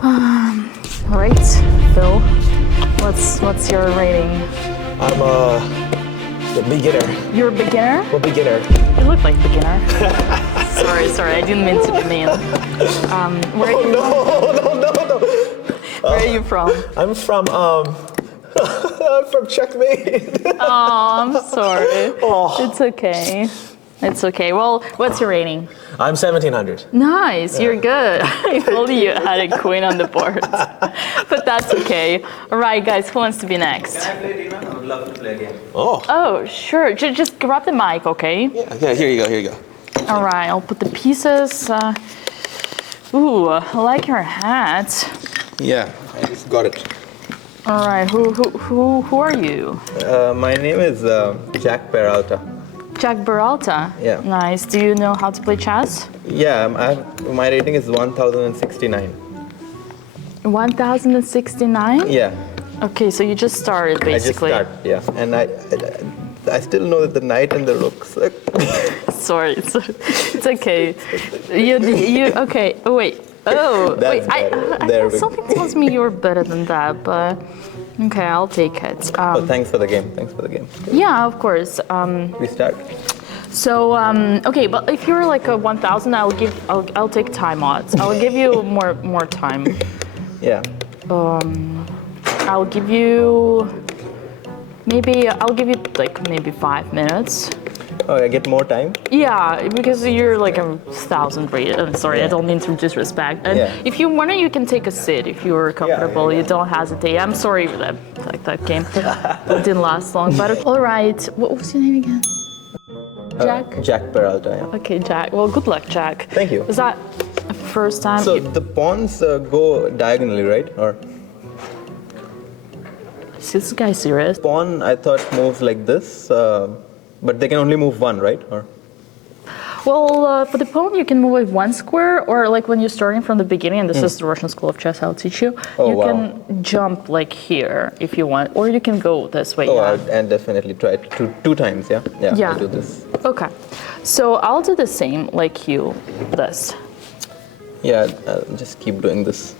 All right, Phil. What's your rating? I'm a beginner. You're a beginner? I'm a beginner. You look like beginner. sorry, I didn't mean to be mean. Where are you? No. Where are you from? I'm from I'm from Checkmate. Oh, I'm sorry. Oh. It's okay. It's okay. Well, what's your rating? I'm 1700. Nice, you're good. If only you had a queen on the board. But that's okay. All right, guys, who wants to be next? Can I play Dina? I would love to play a game. Oh, sure. Just grab the mic, okay? Yeah, here you go. All right, I'll put the pieces. Ooh, I like your hat. Yeah, I just got it. All right, who are you? My name is Jack Peralta. Jack Peralta. Yeah. Nice. Do you know how to play chess? Yeah, my rating is 1069. 1069? Yeah. Okay, so you just started basically. I just started, yeah. And I still know that the knight and the rooks. Sorry, it's okay. You okay? Oh, wait. Oh, That's wait. better. Something tells me you're better than that, but okay, I'll take it. Thanks for the game. Yeah, of course. We start. So okay, but if you're like a 1000, I'll take time odds. I'll give you more time. Yeah. I'll give you like maybe 5 minutes. Oh, I get more time? Yeah, because you're like 1000 rated. I'm sorry, I don't mean to disrespect. And if you want to, you can take a sit if you're comfortable. You don't hesitate. I'm sorry that that game it didn't last long. But all right, what was your name again? Jack? Jack Peralta, yeah. Okay, Jack. Well, good luck, Jack. Thank you. Was that the first time? So the pawns go diagonally, right? Or Is this guy serious? pawn, I thought moves like this, but they can only move one, right? Or Well, for the pawn, you can move it one square, or like when you're starting from the beginning, and this is the Russian School of Chess, I'll teach you. Oh, you wow. can jump like here if you want, or you can go this way. oh, yeah. and definitely try it two times, yeah. Yeah. I'll do this. Okay. So I'll do the same like you, this. Yeah, I'll just keep doing this.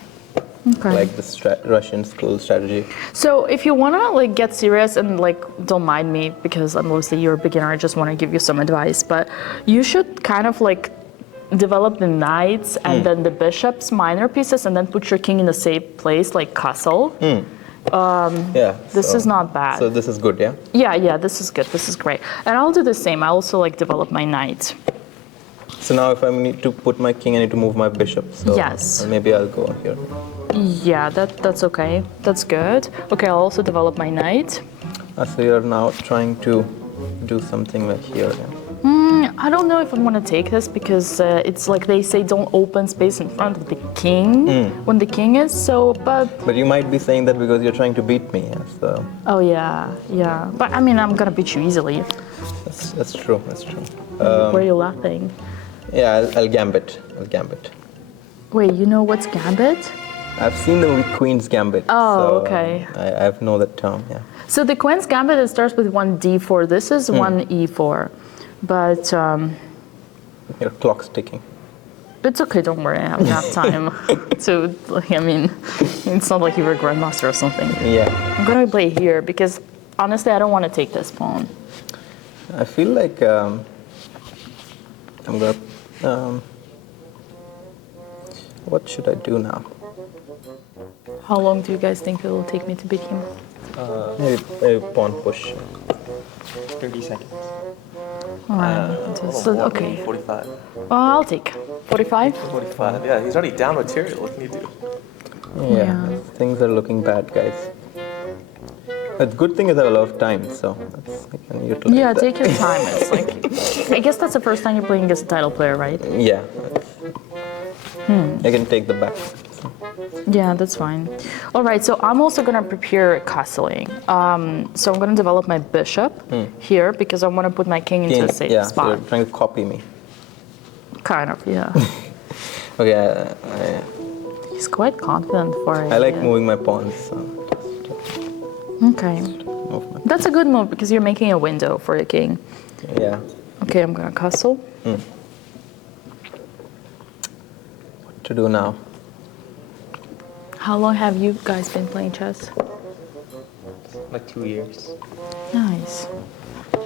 Okay. Like this Russian school strategy. So if you wanna like get serious and like don't mind me because I'm mostly you're a beginner, I just wanna give you some advice. But you should kind of like develop the knights and then the bishops, minor pieces, and then put your king in the safe place like castle. Yeah. This is not bad. So this is good, yeah? Yeah, this is good. This is great. And I'll do the same. I also like develop my knight. So now if I need to put my king, I need to move my bishop. So Yes. maybe I'll go here. Yeah, that's okay. That's good. Okay, I'll also develop my knight. So you're now trying to do something like here, yeah? I don't know if I'm gonna take this because it's like they say don't open space in front of the king when the king is, so, but... But you might be saying that because you're trying to beat me, yeah? So Oh yeah. But I mean, I'm gonna beat you easily. that's true. Why are you laughing? Yeah, I'll gambit. Wait, you know what's gambit? I've seen the movie Queen's Gambit. Oh, so okay. I know that term, yeah. So the Queen's Gambit, it starts with one d4. This is one e4. But Your clock's ticking. it's okay, don't worry. I have enough time to, like, I mean, it's not like you were a Grandmaster or something. Yeah. I'm gonna play here because honestly, I don't want to take this pawn. I feel like I'm gonna. What should I do now? How long do you guys think it will take me to beat him? Maybe pawn push. 30 seconds. All right. Okay. 45. I'll take 45. 45. Yeah, he's already down material. What can you do? Yeah. Things are looking bad, guys. The good thing is I have a lot of time, so I can utilize Yeah, that. take your time. It's like, I guess that's the first time you're playing as a title player, right? Yeah. I can take the back. So. Yeah, that's fine. All right, so I'm also gonna prepare castling. So I'm gonna develop my bishop here because I want to put my king into a safe So spot. you're trying to copy me. Kind of, yeah. Okay, He's quite confident for it. I like moving my pawns. So Okay. move my, That's a good move because you're making a window for your king. yeah. Okay, I'm gonna castle. What to do now? How long have you guys been playing chess? Like 2 years. Nice.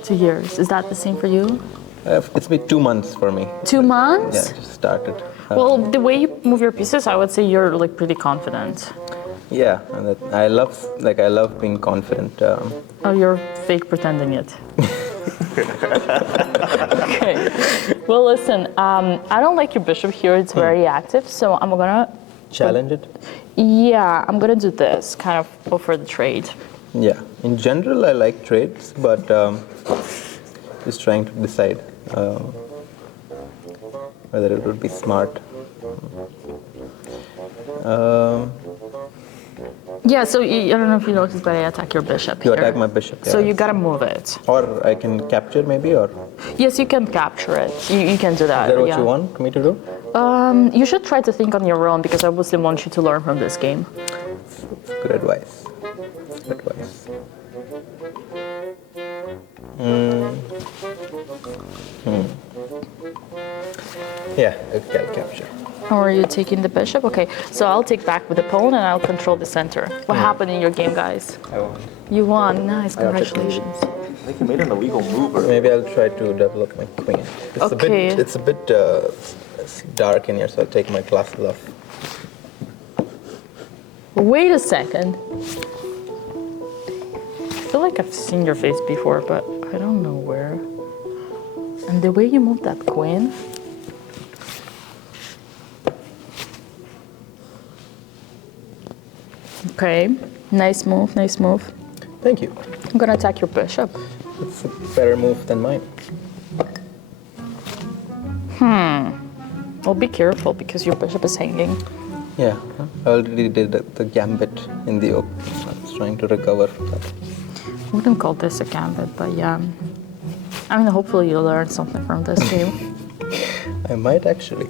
2 years. Is that the same for you? It's been 2 months for me. 2 months? Yeah, just started. Well, the way you move your pieces, I would say you're like pretty confident. Yeah, and I love being confident. Oh, you're fake pretending it. Okay. Well, listen, I don't like your bishop here. It's very active, so I'm gonna Challenge it. Yeah, I'm gonna do this, kind of go for the trade. Yeah, in general, I like trades, but just trying to decide whether it would be smart. Yeah, so I don't know if you noticed, but I attack your bishop You here. attack my bishop. So yeah. you gotta move it. Or I can capture maybe, or is Yes, you can capture it. You can do that. that what yeah. you want me to do? You should try to think on your own because I obviously want you to learn from this game. Good advice. Good advice. Yeah, I'll capture. Or are you taking the bishop? Okay, so I'll take back with the pawn and I'll control the center. What happened in your game, guys? I won. You won. Nice, congratulations. I think you made an illegal move. Or Maybe I'll try to develop my queen. Okay. It's a bit it's dark in here, so I'll take my glasses off. Wait a second. I feel like I've seen your face before, but I don't know where. And the way you moved that queen. Okay, nice move, nice move. Thank you. I'm gonna attack your bishop. It's a better move than mine. Well, be careful because your bishop is hanging. Yeah, I already did the gambit in the open. I was trying to recover from that. I wouldn't call this a gambit, but yeah. I mean, hopefully you'll learn something from this game. I might actually.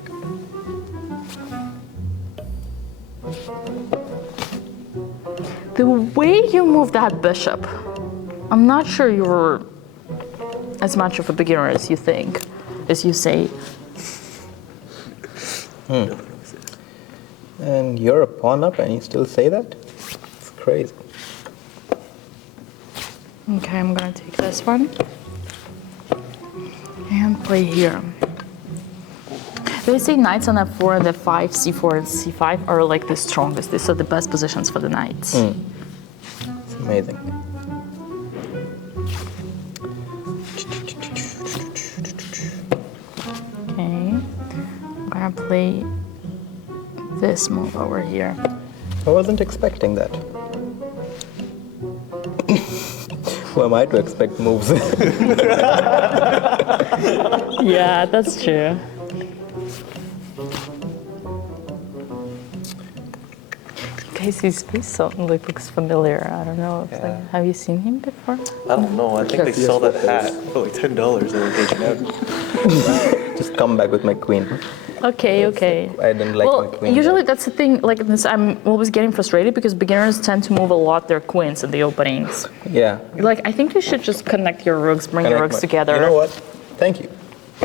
The way you move that bishop, I'm not sure you're as much of a beginner as you think, as you say. And you're a pawn up and you still say that? It's crazy. Okay, I'm gonna take this one and play here. They say knights on f4 and f5, c4 and c5 are like the strongest. These are the best positions for the knights. It's amazing. Okay, I'm gonna play this move over here. I wasn't expecting that. Who am I to expect moves? Yeah, that's true. Casey's face something like looks familiar. I don't know. It's like, have you seen him before? I don't know. I think they sell that hat for like $10 in H&M. Just come back with my queen. Okay, okay. I didn't like my queen. Usually that's the thing. Like this, I'm always getting frustrated because beginners tend to move a lot their queens in the openings. Yeah. Like I think you should just connect your rooks, bring your rooks together. You know what? Thank you.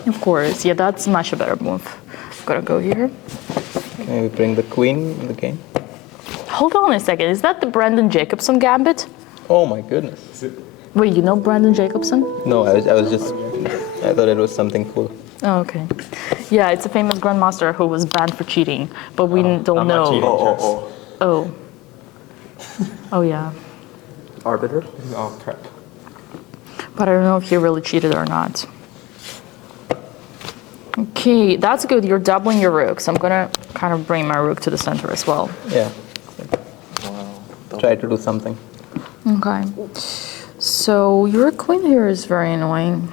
Of course, yeah, that's much a better move. Gotta go here. Can we bring the queen in the game? Hold on a second. Is that the Brandon Jacobson gambit? Oh my goodness. Wait, you know Brandon Jacobson? No, I thought it was something cool. Oh, okay. Yeah, it's a famous grandmaster who was banned for cheating, but we don't I'm know. not cheating. Oh. Oh, yeah. Arbiter? Oh, crap. But I don't know if he really cheated or not. Okay, that's good. You're doubling your rooks. I'm gonna kind of bring my rook to the center as well. Yeah. Wow. Try to do something. Okay. So your queen here is very annoying.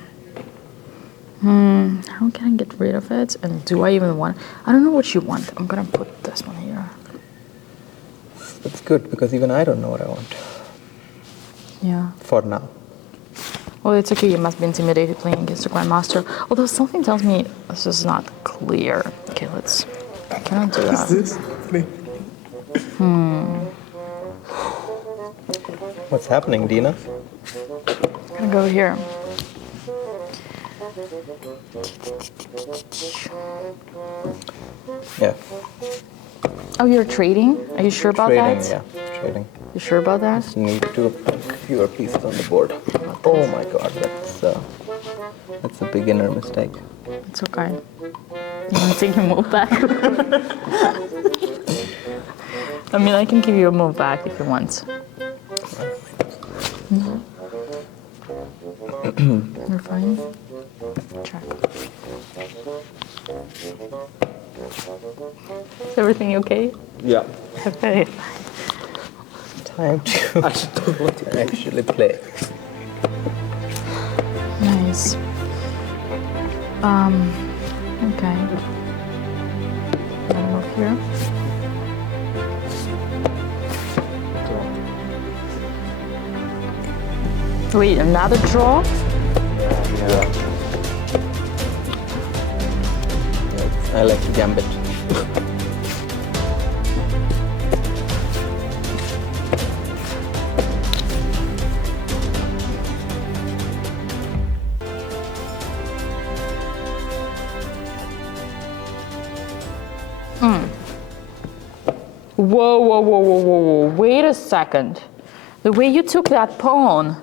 How can I get rid of it? And do I even want? I don't know what you want. I'm gonna put this one here. It's good because even I don't know what I want. Yeah. For now. Well, it's okay. You must be intimidated playing against a grandmaster. Although something tells me this is not clear. Okay, let's. I cannot do that. What is this? What's happening, Dina? I'm gonna go here. Yeah. Oh, you're trading? Are you sure about Trading, that? yeah, trading. You sure about that? Just need to put fewer pieces on the board. Oh my god, that's a beginner mistake. It's okay. You want to take your move back? I mean, I can give you a move back if you want. No. You're fine. Check. Is everything okay? Yeah. Okay. Time to actually play. Nice. Okay. I'll move here. Wait, another draw? Yeah. I like to gambit. Whoa, whoa, whoa, whoa, whoa, whoa. Wait a second. The way you took that pawn,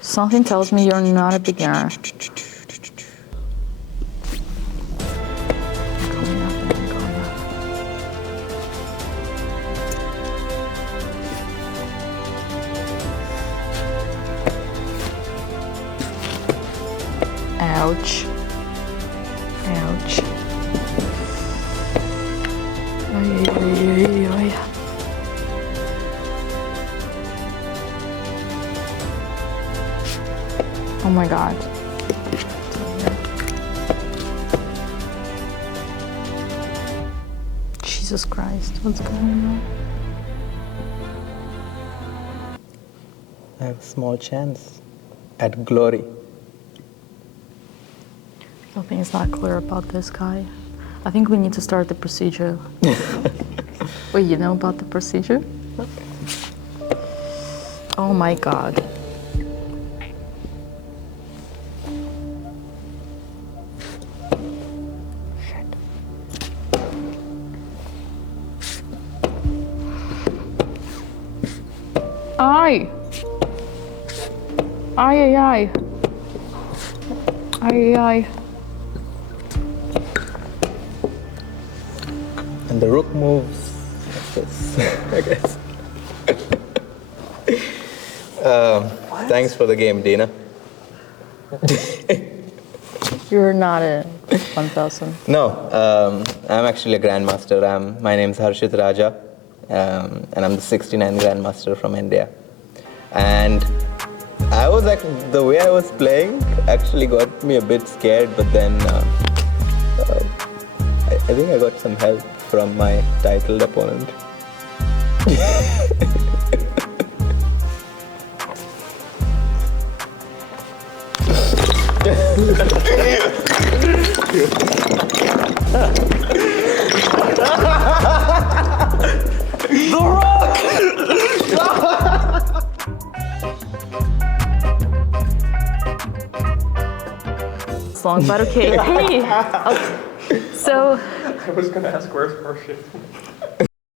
something tells me you're not a beginner. Ouch. Ouch. Ay, ay, ay, ay, ay. Oh my god. Jesus Christ, what's going on? I have a small chance at glory. Something is not clear about this guy. I think we need to start the procedure. Wait, you know about the procedure? Oh my god. Shit. Ay! Ay, ay, ay. Ay, ay. And the rook moves like this, I guess. Thanks for the game, Dina. You're not a 1,000. No, I'm actually a Grandmaster. My name's Harshit Raja, and I'm the 69th Grandmaster from India. And I was like, the way I was playing actually got me a bit scared, but then I think I got some help from my titled opponent. It's long, but okay. Hey! Okay. So, I was gonna ask where's Harshit.